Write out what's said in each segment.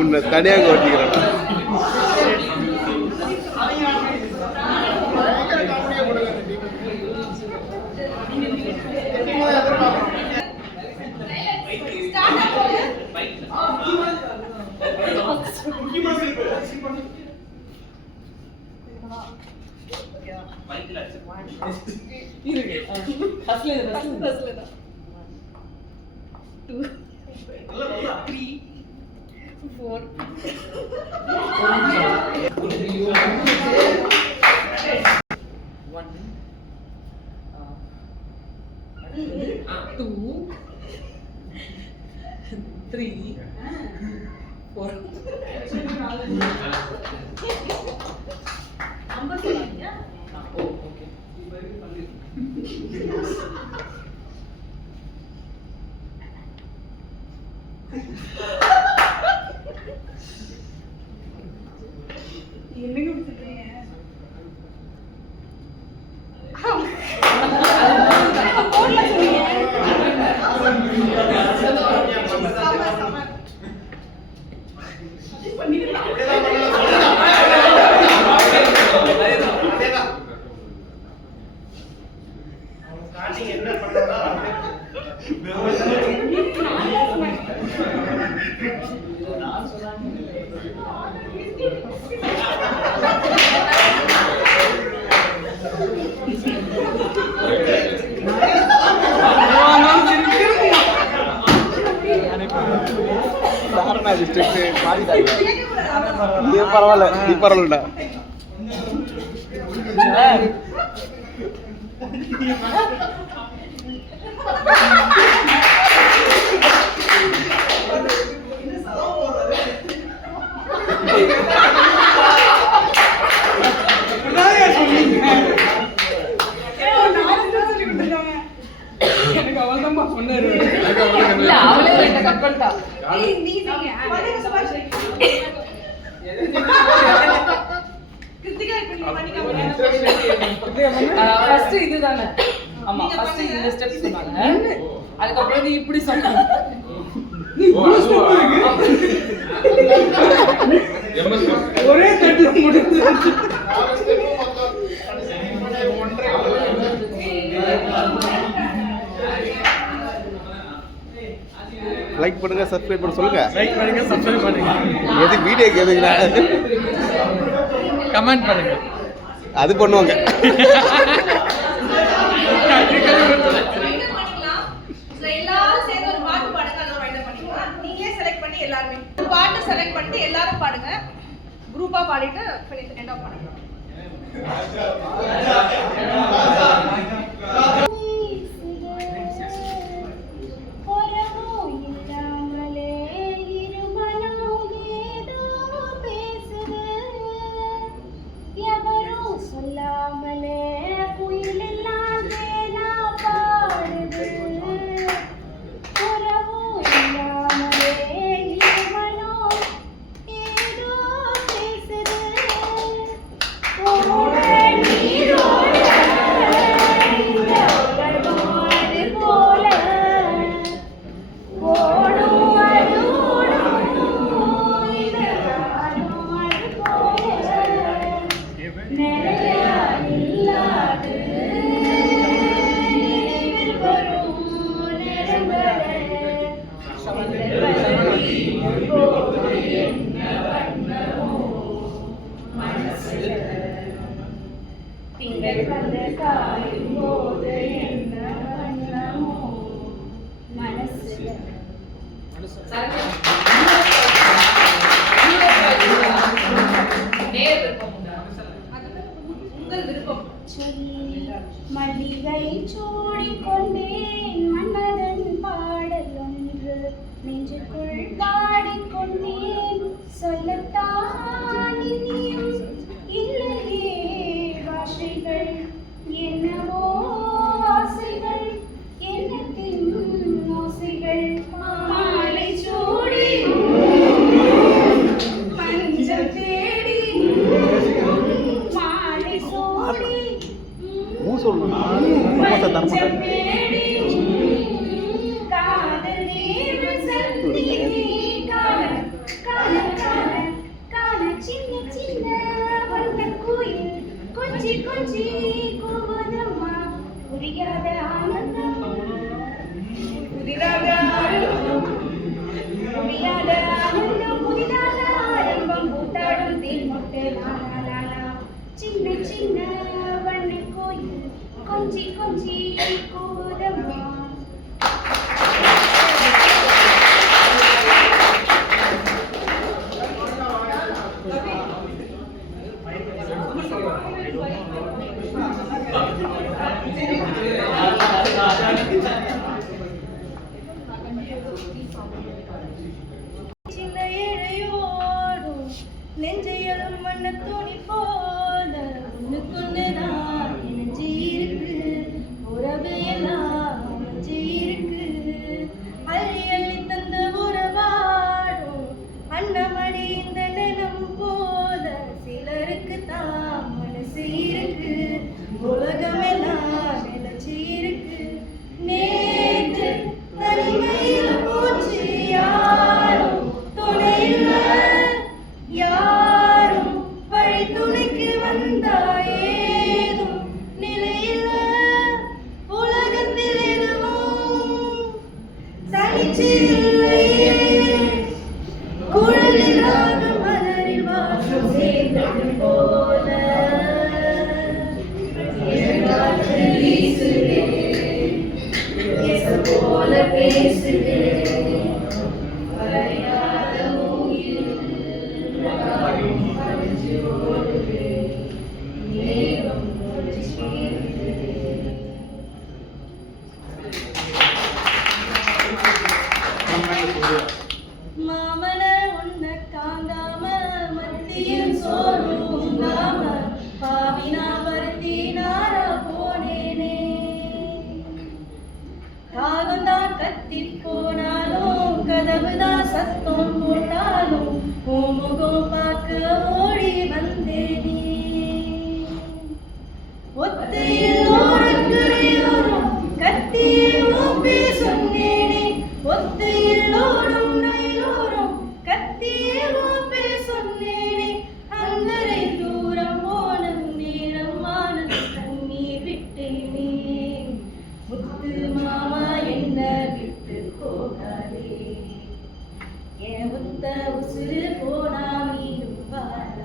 உன்னை தனியாக ஓட்டிக்கிறேன். பரவாயில்ல, நீ பரவாயில்லடா. இதுதானே ஆமா ஃபர்ஸ்ட் இந்த ஸ்டெப் சொன்னாங்க, அதுக்கப்புறம் நீ இப்படி சொன்னாங்க. ஒரே தட்டுல முடிஞ்சு. லைக் பண்ணுங்க, சப்ஸ்கிரைப் பண்ண சொல்லுங்க. லைக் பண்ணுங்க, சப்ஸ்கிரைப் பண்ணுங்க. எது வீடியோ கேக்குறீங்களா? கமெண்ட் பண்ணுங்க. அது பண்ணுவாங்க. பாட்டு செலக்ட் பண்ணிட்டு எல்லாரும் பாடுங்க. குரூப்பா பாடிட்டு எண்ட் ஆஃப் பண்ணுங்க. மல்லிகை சூடிக்கொண்டேன் மன்னதன் பாடல் ஒன்று நெஞ்சுக்குள் பாடிக்கொண்டேன் சொல்லத்தான் இனியும் சொல்லணும் ரொம்ப தரமாட்டேன் காதல் நீர் சக்தி காண காண காண காண சின்ன சின்ன வண்ண குயில் கொஞ்சி கொஞ்சி கூவுதம்மா புரியாத ஆனந்தம் புதிதாக ஆரம்பம் புரியாத ஆனந்தம் புதிதாக ஆரம்பம் பூத்தாடும் தேன் மொட்டை லாலா லாலா சின்ன சின்ன வண்ண குயில் கொஞ்சி கொஞ்சி கூவுதம்மா. சின்ன இழையோடும் நெஞ்சையும் மண்ண துணி போல உனக்குன்னுதான் நெஞ்சு இருக்கு உறவு எல்லாம் நெஞ்சு இருக்கு அள்ளி அள்ளி தந்த உறவாடும் அன்னமணி இந்த நிலம் போல சிலருக்கு தான் மனசு இருக்கு உலகமெல்லாம் நினைச்சு இருக்கு நேற்று தனிமையில் போச்சு யாரும் துணையில்ல யாரும் வழி துணைக்கு வந்தா ஏதும் நிலையில்ல உலகத்தில் எதுவும் தனிச்சு இல்லையே குழலிலாக மலரில் வாசம் சேர்ந்தது போல போல பேசுகிறேன் வரையாத மூங்கில் பறிஞ்சு ஓடுகிறேன் நேரம் மாமன உன்னை காந்தாம மத்தியில் சோறு உண்டாம பாவினா வருத்தி நாரா போனேனே காகந்தான் கத்தி போனாலும் கதவுதான் சத்தம் போட்டாலும் உன் முகம் பார்க்க ஓடி வந்தேனே ஒத்தையில் ஓரக்கரையோரம் கத்தியே ஊப்பே சொன்னேனே ஒத்தையில் ஓடும் ரயிலோரம் கத்தியே ஊப்பே சொன்னேனே அங்கரை தூரம் போன நேரமான தண்ணீர் விட்டேனே முத்து மாமா என்ன விட்டு போகாதே என் முத்த உசுறு போனா மீண்டும் வாராதே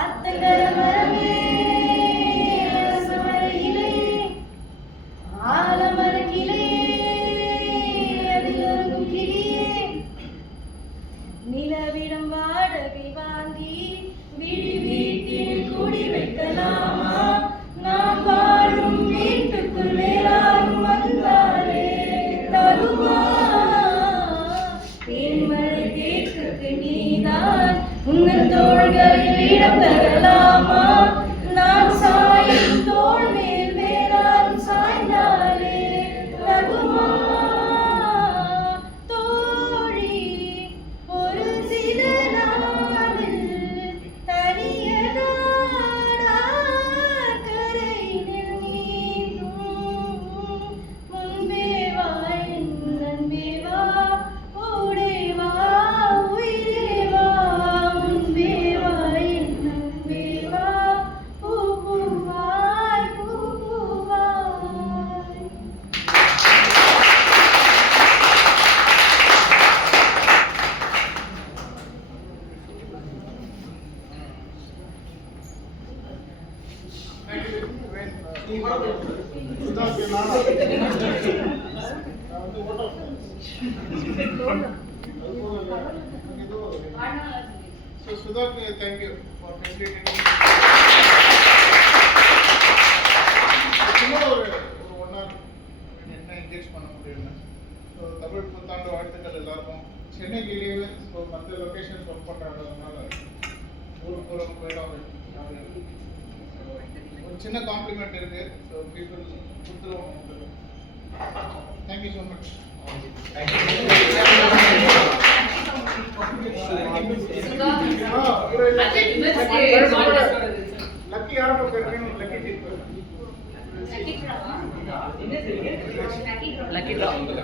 ஆத்தங்கர மரமே அரசமரையிலே ஆலமர கிளையே அதில் ஒரு கிளியே நிலவிடம் வாடகை வாங்கி விழி வீட்டில் குடி வைக்கலாமா நான் வாழும் வீட்டுக்குள் யாரும் வந்தாரே தருமா தேன்மழை தேக்கு நீதான் உங்கள் தோள்களில் இடம் பெறலாமா நான் சாயும் தோள் மேல் வேறான் சாய்ந்தாலே தருமா தோழி ஒரு சில நாளில் தனியதானா கரையினில் நீந்தும் முன்பே வா என் நண்பே வா ஓடே வா உயிரே வா முன்பே வா என் நண்பே வா பூ பூவாய் பூ பூவாய். So Sudhak, thank you for facilitating. ஒரு 1 hour என்ன என்கேஜ் பண்ண முடியும்னா ஸோ தமிழ் புத்தாண்டு வாழ்த்துக்கள் எல்லாருக்கும். சென்னைக்கு லீவு, ஸோ மற்ற லொக்கேஷன்ஸ் ஒர்க் பண்ணுறதுனால ஊருக்கு போகிறவங்க போயிடாங்க. ஒரு சின்ன காம்ப்ளிமெண்ட் இருக்குது. ஸோ பீப்புள் கொடுத்துருவோம் உங்களுக்கு. Thank you so much. லக்கி யாரும் lucky lucky draw winner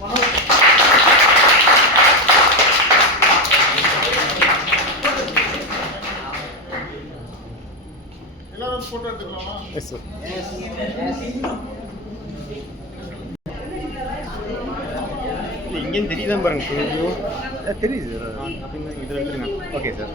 Manoj. எல்லாரும் போட்டோ எடுத்துக்கலாமா? Yes sir. இங்கேயும் தெரியுதான் பாருங்க தெரியுது சார். இதில் எடுத்துருங்க. Okay sir.